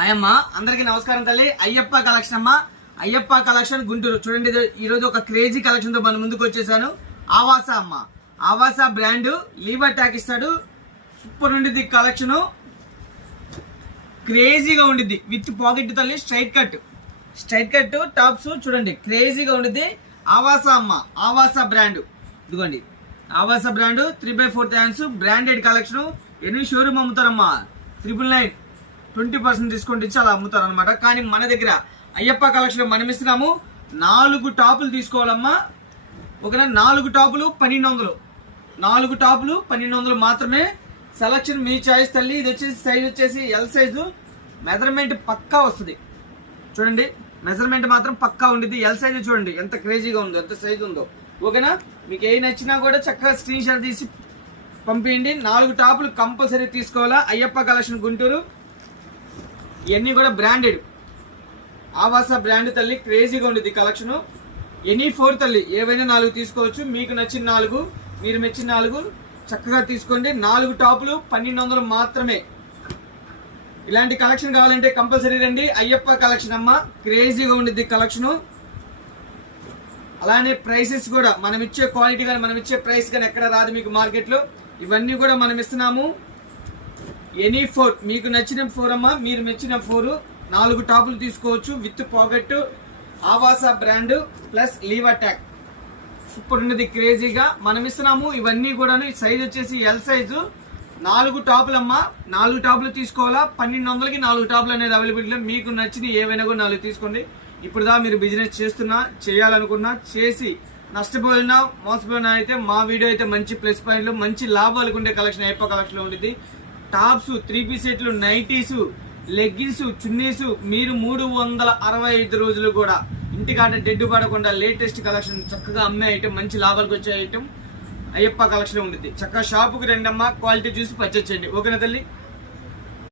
అయ్యమ్మ అందరికి నమస్కారం తల్లి. అయ్యప్ప కలెక్షన్ అమ్మ. అయ్యప్ప కలెక్షన్ గుంటూరు. చూడండి, ఈ రోజు ఒక క్రేజీ కలెక్షన్ తో మన ముందుకు వచ్చేసాను. ఆవాస అమ్మ, ఆవాస బ్రాండ్ లీవర్ ట్యాక్ ఇస్తాడు. సూపర్ ఉండిద్ది కలెక్షన్, క్రేజీగా ఉండిద్ది. విత్ పాకెట్ తల్లి, స్ట్రైట్ కట్ టాప్స్ చూడండి, క్రేజీగా ఉండిద్ది. ఆవాస అమ్మ, ఆవాస బ్రాండ్. ఇదిగోండి ఆవాస బ్రాండ్ 3/4 హ్యాండ్స్ బ్రాండెడ్ కలెక్షన్. ఎన్ని షోరూమ్ అమ్ముతారమ్మా, 999 20% డిస్కౌంట్ ఇచ్చి అలా అమ్ముతారు అనమాట. కానీ మన దగ్గర అయ్యప్ప కలెక్షన్ మనం ఇస్తున్నాము. 4 టాపులు తీసుకోవాలమ్మా. ఓకేనా, 4 టాపులు 1200, 4 టాపులు 1200 మాత్రమే. సెలక్షన్ మీ చాయిస్ తల్లి. ఇది వచ్చేసి సైజ్ వచ్చేసి ఎల్ సైజు. మెజర్మెంట్ పక్కా వస్తుంది. చూడండి, మెజర్మెంట్ మాత్రం పక్కా ఉండిద్ది. ఎల్ సైజు చూడండి ఎంత క్రేజీగా ఉందో, ఎంత సైజు ఉందో. ఓకేనా, మీకు ఏ నచ్చినా కూడా చక్కగా స్క్రీన్ షాట్ తీసి పంపించండి. 4 టాపులు కంపల్సరీ తీసుకోవాలా. అయ్యప్ప కలెక్షన్ గుంటూరు. ఇవన్నీ కూడా బ్రాండెడ్, ఆవాస బ్రాండ్ తల్లి. క్రేజీగా ఉండేది కలెక్షన్. ఎనీ 4 తల్లి, ఏవైనా 4 తీసుకోవచ్చు. మీకు నచ్చిన 4, మీరు మెచ్చిన 4 చక్కగా తీసుకోండి. 4 టాపులు 1200 మాత్రమే. ఇలాంటి కలెక్షన్ కావాలంటే కంపల్సరీ రండి. అయ్యప్ప కలెక్షన్ అమ్మ, క్రేజీగా ఉండేది కలెక్షన్. అలానే ప్రైసెస్ కూడా మనం ఇచ్చే క్వాలిటీ కానీ మనం ఇచ్చే ప్రైస్ కానీ ఎక్కడ రాదు మీకు మార్కెట్లో. ఇవన్నీ కూడా మనం ఇస్తున్నాము. ఎనీ 4, మీకు నచ్చిన 4 అమ్మా, మీరు మెచ్చిన 4, 4 టాపులు తీసుకోవచ్చు. With pocket, Awas brand plus Lever tag. Super ఉన్నది, క్రేజీగా మనం ఇస్తున్నాము. ఇవన్నీ కూడా సైజ్ వచ్చేసి ఎల్ సైజు. 4 టాపులు అమ్మా, 4 టాపులు తీసుకోవాలా. 1200కి 4 టాపులు అనేది అవైలబిలిటీ. మీకు నచ్చిన ఏవైనా కూడా 4 తీసుకోండి. ఇప్పుడు మీరు బిజినెస్ చేయాలనుకున్నా, చేసి నష్టపోయినా మోసపోయినా అయితే మా వీడియో అయితే మంచి ప్లస్ పాయింట్లు, మంచి లాభాలు ఉండే కలెక్షన్ అయ్యప్ప కలెక్షన్ ఉంటుంది. టాప్స్, 3 పీస్ సెట్లు, నైటీస్, లెగ్గిన్స్, చున్నీస్, మీరు 365 రోజులు కూడా ఇంటికాడ డెడ్ పడకుండా లేటెస్ట్ కలెక్షన్ చక్కగా అమ్మే ఐటమ్, మంచి లాభాలకు వచ్చే ఐటమ్ అయ్యప్ప కలెక్షన్ ఉంటుంది. చక్కగా షాపుకి రండమ్మా, క్వాలిటీ చూసి పర్చేజ్ చేయండి. ఓకేనా తల్లి.